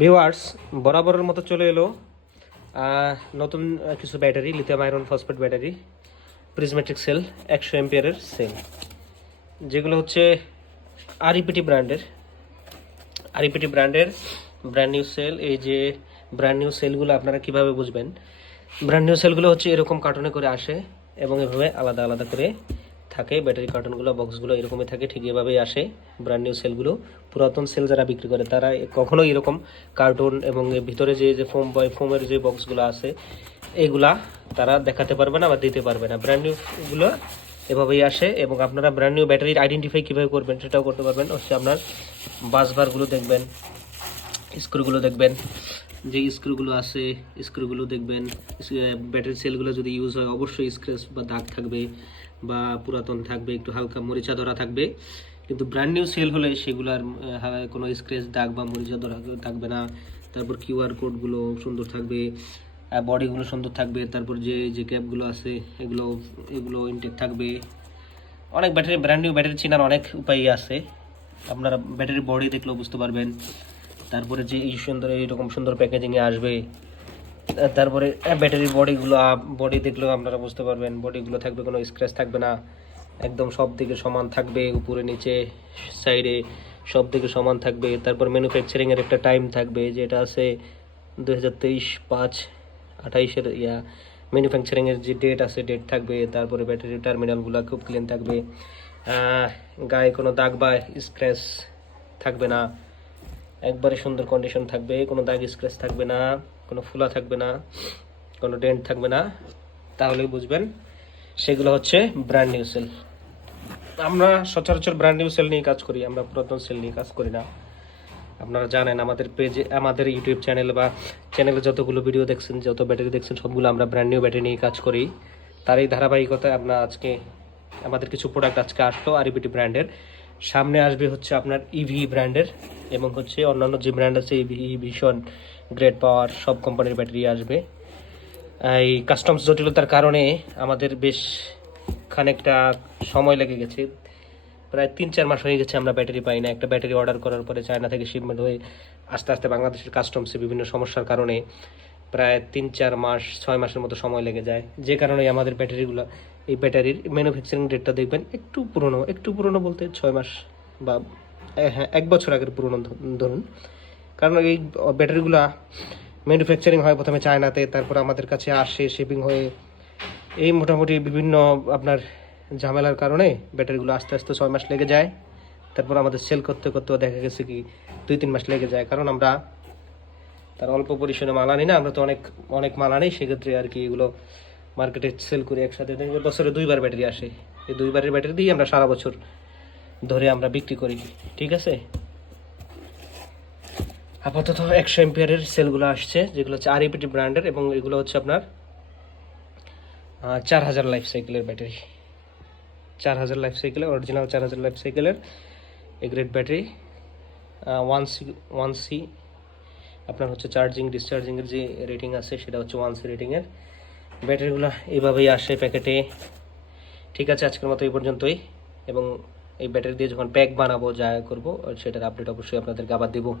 Viewers বরাবরের মতো চলে এলো নতুন কিছু battery lithium iron phosphate battery prismatic cell একশো এমপিয়ারের সেল যেগুলো হচ্ছে আরিপিটি ব্র্যান্ডের। আরিপিটি ব্র্যান্ডের ব্র্যান্ড নিউ সেল এই যে ব্র্যান্ড নিউ সেলগুলো আপনারা কীভাবে বুঝবেন? ব্র্যান্ড নিউ সেলগুলো হচ্ছে এরকম কার্টুনে করে আসে এবং এভাবে আলাদা আলাদা করে থাকে ব্যাটারি কার্টুনগুলো বক্সগুলো এরকমই থাকে, ঠিক এভাবেই আসে ব্র্যান্ড নিউ সেলগুলো পুরাতন সেল যারা বিক্রি করে, তারা কখনো এরকম কার্টুন এবং ভিতরে যে যে ফোম বা ফোমের যে বক্সগুলো আছে এগুলা তারা দেখাতে পারবে না বা দিতে পারবে না। ব্র্যান্ড নিউগুলো এভাবেই আসে এবং আপনারা ব্র্যান্ড নিউ ব্যাটারির আইডেন্টিফাই কীভাবে করবেন সেটাও করতে পারবেন। হচ্ছে আপনার বাসবারগুলো দেখবেন স্ক্রুগুলো দেখবেন। যে স্ক্রুগুলো আছে স্ক্রুগুলো দেখবেন ব্যাটারি সেলগুলো যদি ইউজ হয়, অবশ্যই স্ক্র্যাচ বা দাগ থাকবে বা পুরাতন থাকবে, একটু হালকা মরিচা ধরা থাকবে। কিন্তু ব্র্যান্ড নিউ সেল হলে সেগুলার কোনো স্ক্র্যাচ দাগ বা মরিচা ধরা থাকবে না। তারপর কিউআর কোডগুলো সুন্দর থাকবে বডিগুলো সুন্দর থাকবে। তারপর যে যে ক্যাপগুলো আছে, এগুলো এগুলো ইনটেক থাকবে। অনেক ব্যাটারি ব্র্যান্ড নিউ ব্যাটারি চেনার অনেক উপায় আছে। আপনারা ব্যাটারি বডি দেখলেও বুঝতে পারবেন। তারপরে যে এই সুন্দর এইরকম সুন্দর প্যাকেজিংয়ে আসবে তারপরে ব্যাটারির বডিগুলো বডি দেখলেও আপনারা বুঝতে পারবেন বডিগুলো থাকবে, কোনো স্ক্র্যাচ থাকবে না। একদম সব দিকে সমান থাকবে, উপরে, নিচে সাইডে সব দিকে সমান থাকবে। তারপর ম্যানুফ্যাকচারিংয়ের একটা টাইম থাকবে, যেটা আছে দু হাজার তেইশ, পাঁচ, আঠাইশের, ইয়া ম্যানুফ্যাকচারিংয়ের যে ডেট আছে ডেট থাকবে। তারপরে ব্যাটারি টার্মিনালগুলো খুব ক্লিন থাকবে। গায়ে কোনো দাগ বা স্ক্র্যাচ থাকবে না। একবারে সুন্দর কন্ডিশন থাকবে, কোনো দাগ স্ক্র্যাচ থাকবে না, কোনো ফুলা থাকবে না, কোনো ডেন্ট থাকবে না তাহলে বুঝবেন সেগুলো হচ্ছে ব্র্যান্ড নিউ সেল আমরা সচরাচর ব্র্যান্ড নিউ সেল নিয়ে কাজ করি, আমরা পুরাতন সেল নিয়ে কাজ করি না। আপনারা জানেন আমাদের পেজে আমাদের ইউটিউব চ্যানেল বা চ্যানেলে যতগুলো ভিডিও দেখছেন, যত ব্যাটারি দেখছেন, সবগুলো আমরা ব্র্যান্ড নিউ ব্যাটারি নিয়ে কাজ করি। তার এই ধারাবাহিকতায় আমরা আজকে, আমাদের কিছু প্রোডাক্ট আজকে আসলো আরিবিটি ব্র্যান্ডের সামনে আসবে হচ্ছে আপনার ইভি ব্র্যান্ডের এবং হচ্ছে অন্যান্য যে ব্র্যান্ড আছে ইভি ভীষণ গ্রেট পাওয়ার সব কোম্পানির ব্যাটারি আসবে। এই কাস্টমস জটিলতার কারণে আমাদের বেশ খানিকটা সময় লেগে গেছে। প্রায় তিন চার মাস হয়ে গেছে আমরা ব্যাটারি পাই না। একটা ব্যাটারি অর্ডার করার পরে চায়না থেকে শিপমেন্ট হয়ে আস্তে আস্তে বাংলাদেশের কাস্টমসে বিভিন্ন সমস্যার কারণে প্রায় তিন, চার মাস, ছয় মাসের মতো সময় লেগে যায়। যে কারণে আমাদের ব্যাটারিগুলো, এই ব্যাটারির ম্যানুফ্যাকচারিং ডেটটা দেখবেন একটু পুরনো একটু পুরনো বলতে ছয় মাস বা হ্যাঁ এক বছর আগের পুরনো ধরুন। কারণ এই ব্যাটারিগুলো ম্যানুফ্যাকচারিং হয় প্রথমে চায়নাতে, তারপর আমাদের কাছে আসে শিপিং হয়ে। এই মোটামুটি বিভিন্ন আপনার ঝামেলার কারণে ব্যাটারিগুলো আস্তে আস্তে ছয় মাস লেগে যায়। তারপর আমাদের সেল করতে করতেও দেখা গেছে কি, দুই, তিন মাস লেগে যায়। কারণ আমরা তার অল্প পরিসরে মাল আনি না, আমরা তো অনেক অনেক মাল আনি, সেক্ষেত্রে আর কি এগুলো মার্কেটে সেল করি একসাথে। বছরে দুইবার ব্যাটারি আসে। এই দুইবারের ব্যাটারি দিয়ে আমরা সারা বছর ধরে আমরা বিক্রি করি, ঠিক আছে? আপাতত একশো এম্পিয়ারের সেলগুলো আসছে, যেগুলো হচ্ছে আরইপিটি ব্র্যান্ডের এবং এগুলো হচ্ছে আপনার চার হাজার লাইফ সাইকেলের ব্যাটারি চার হাজার লাইফ সাইকেলের অরিজিনাল চার হাজার লাইফ সাইকেলের A grade battery one C one C আপনার হচ্ছে চার্জিং ডিসচার্জিংয়ের যে রেটিং আছে, সেটা হচ্ছে ওয়ান রেটিংয়ের ব্যাটারিগুলো এইভাবেই আসে প্যাকেটে। ঠিক আছে, আজকের মতো এই পর্যন্তই। এবং এই ব্যাটারি দিয়ে যখন প্যাক বানাবো, যা করব, সেটার আপডেট অবশ্যই আপনাদেরকে আবার দেবো।